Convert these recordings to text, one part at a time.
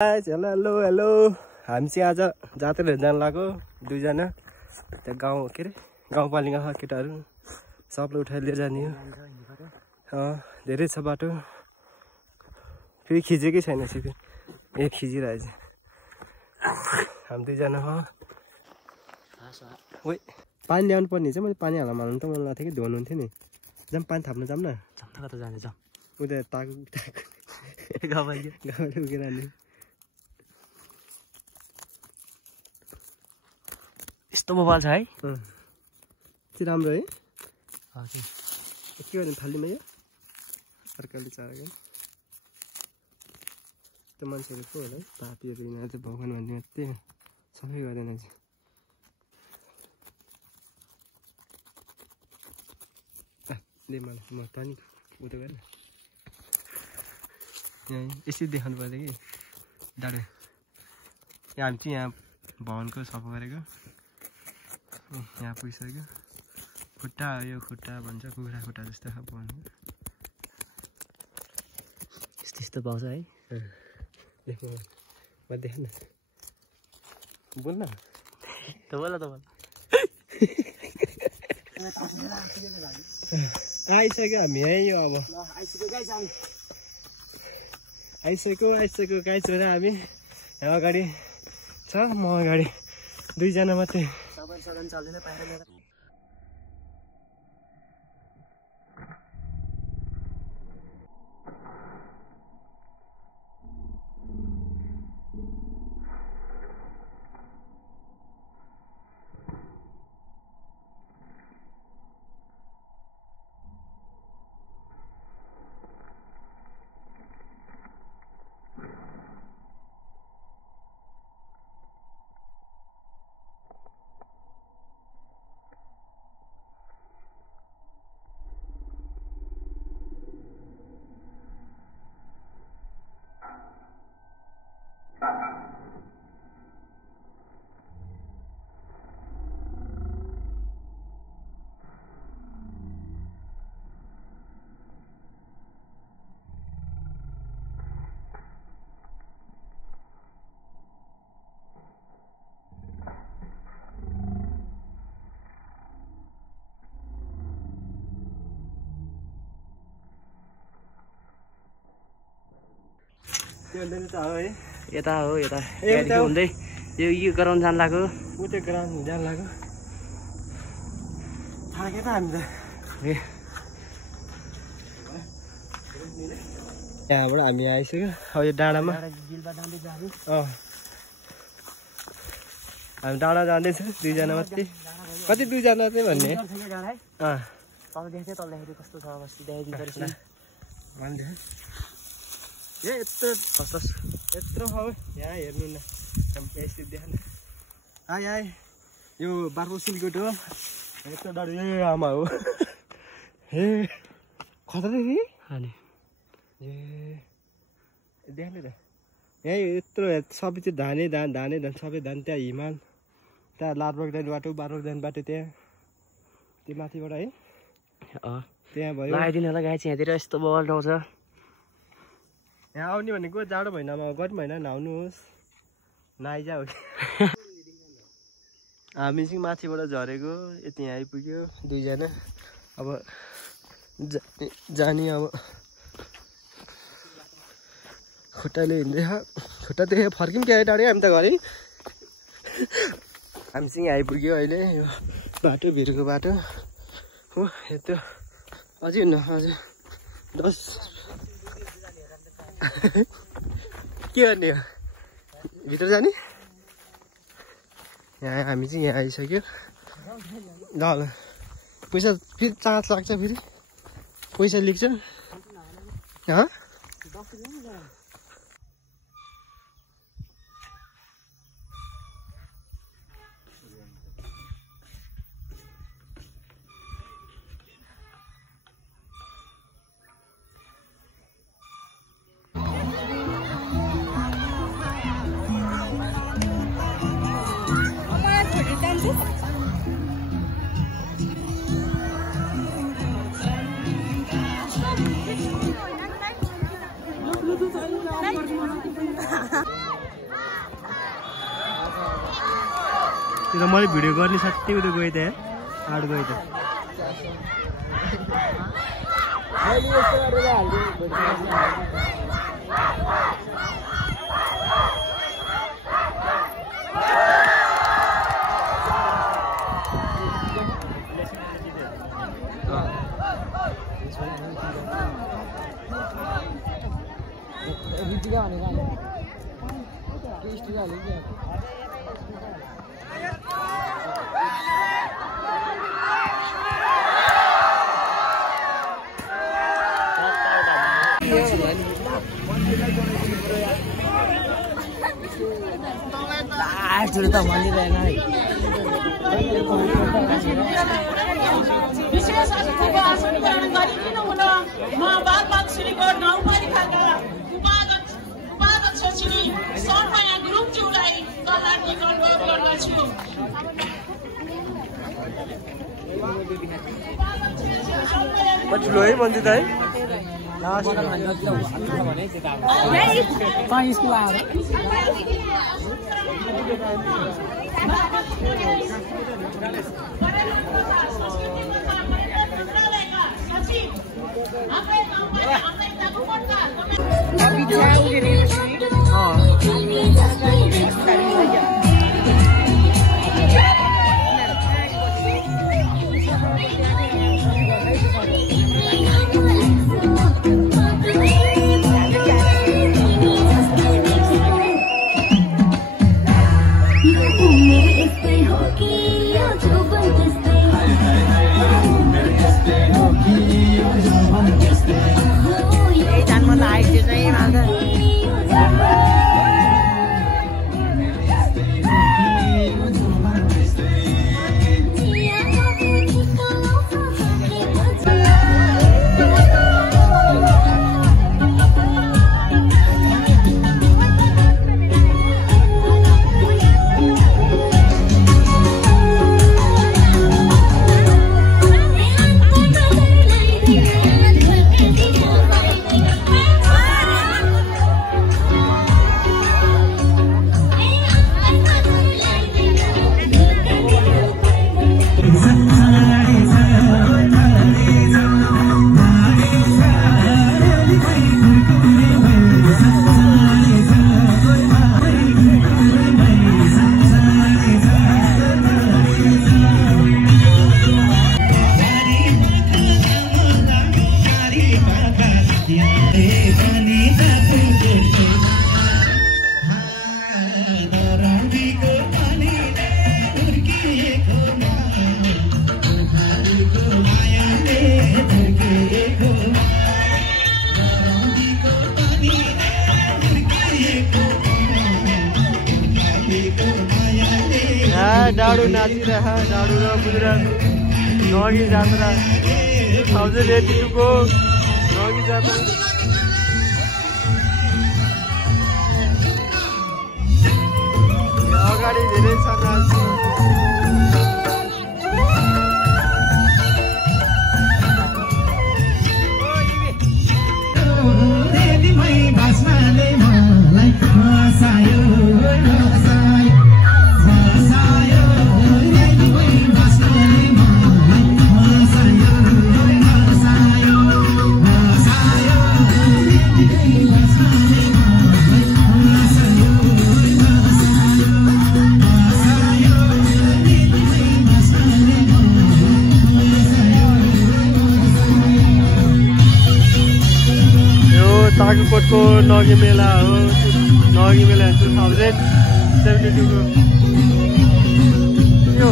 Hello hello हामी चाहिँ आज जात्रा जान लाग्यो दुईजना त्यहाँ गाउँ के अरे गाउँपालिका केटाहरू सबले उठाएर लिएर जाने हो धेरै छ बाटो फेरि खिचेकै छैन सिधै एक खिचिरहेछ हामी दुईजना हो ओइ पानी ल्याउनु पर्ने चाहिँ मैले पानी हाल्न त मन लाग्थ्यो कि धुनु हुन्थ्यो नि जाम पानी थाप्नु जाम न कता जाने जाम उता ताक गाउँपालिका गाउँले उकेर हाल्ने यस्तो मोबाइल छ है त्यो राम्रो है हजुर के गर्ने थालीमा यो अर्काले चाहेको त्यो मान्छेहरू को होला है पापीहरू यिनीहरू चाहिँ भगवान् भन्ने मात्रै सबै गर्दैन चाहिँ ले मलाई म पानी उतो गएर यहाँ यसरी देखाउनु पर्यो कि डाँडो यहाँ हामी चाहिँ यहाँ भवनको सफा गरेको यहाँ पुगिसक्यो खुट्टा यो खुट्टा भन्छ कुखुरा खुट्टा जस्तो खालको भन्नु यस्तो यस्तो पाउँछ है देख्नु म देख न बोल्न त बोल आइसक्यो हामी है यो अब आइसक्यो गाई छोरा हामी यहाँ अगाडि छ म अगाडि दुईजना मात्रै सदन चल्दैन पाएर यता हो यता हुँदै यो गराउन जान लाग्यो उतै गराउन जान लाग्यो थाके त हामी त यहाँबाट हामी आइसक्यो अब यो डाँडामा हामी डाँडा जाँदैछौँ दुईजना मात्रै कति दुईजना चाहिँ भन्ने कस्तो छ बस्ती देखाइदिन्छ ए यत्रो हो यहाँ हेर्नु न यसरी देख्नु आइ यो बार्को सिलगढ हो यत्रो डर ए आमा हो हे खतरा कि ए देख्नु त यहीँ यत्रो सबै चाहिँ धानै धान सबै धान त्यहाँ हिमाल त्यहाँ लारबाग जाने बाटो बार्बाग जाने बाटो त्यहाँ त्यो माथिबाट है त्यहाँ भयो लगाइदिनु होला गाई चाहिँ यहाँतिर यस्तो बल ठाउँ छ यहाँ आउने भनेको जाडो महिनामा गर्मी महिना नआउनुहोस् नआइजा हो हामी चाहिँ माथिबाट झरेको यति यहाँ आइपुग्यो दुईजना अब जाने अब खुट्टाले हिँड्दैछ खुट्टा देखेर फर्क्यौँ क्या टाढो हामी त घरै हामी चाहिँ आइपुग्यो अहिले यो बाटो भिरको बाटो हो यस्तो अझै न अझै 10 के गर्ने हो भित्र जाने यहाँ हामी चाहिँ यहाँ आइसक्यो ल पैसा फेरि चार्ज लाग्छ फेरि पैसा लिन्छ Thank you. त्यो मैले भिडियो गर्ने साथै उयो गएँ त्यहाँ आड गएँ त विशेष अतिथिको आसन ग्रहण गरिदिनु हुन म बागबाग श्रीगढ गाउँपालिकाका उपाध्यक्ष श्री सर्वया गुरुङज्यूलाई हार्दिक अनुरोध गर्दछु। ठुलो है मन्दिर त है डाडु नाचिरह डाडु र गुजरात नगी जात्रा 2082 को नगी जात्रा अगाडि धेरै छ तागुकोटको नगी मेला हो नगी मेला 2072 को यो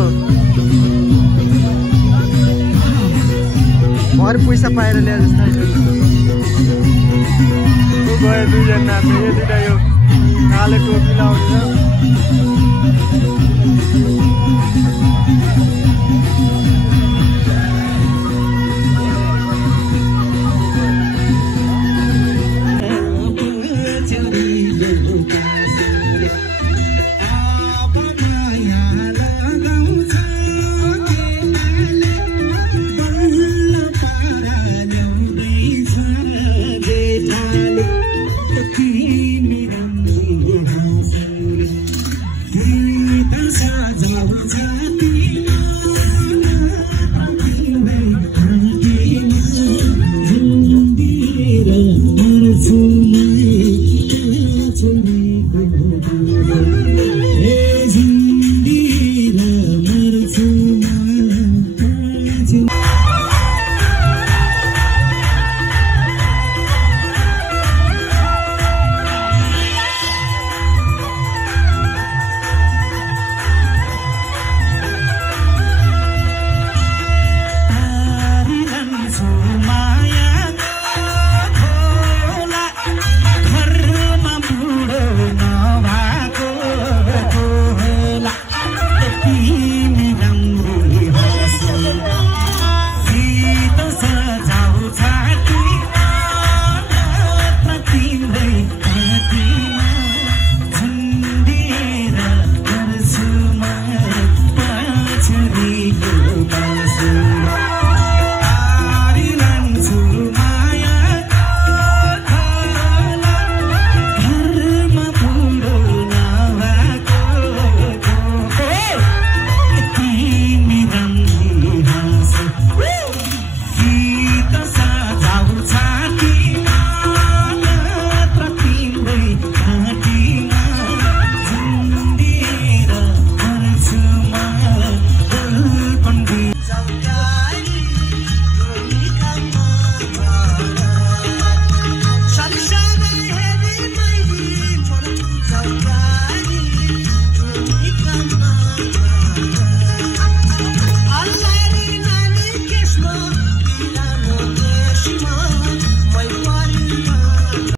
भर पैसा पाएर ल्याए जस्तो गयो दुईजना यो दुईटा यो कालो टोपी लाउने Thank you.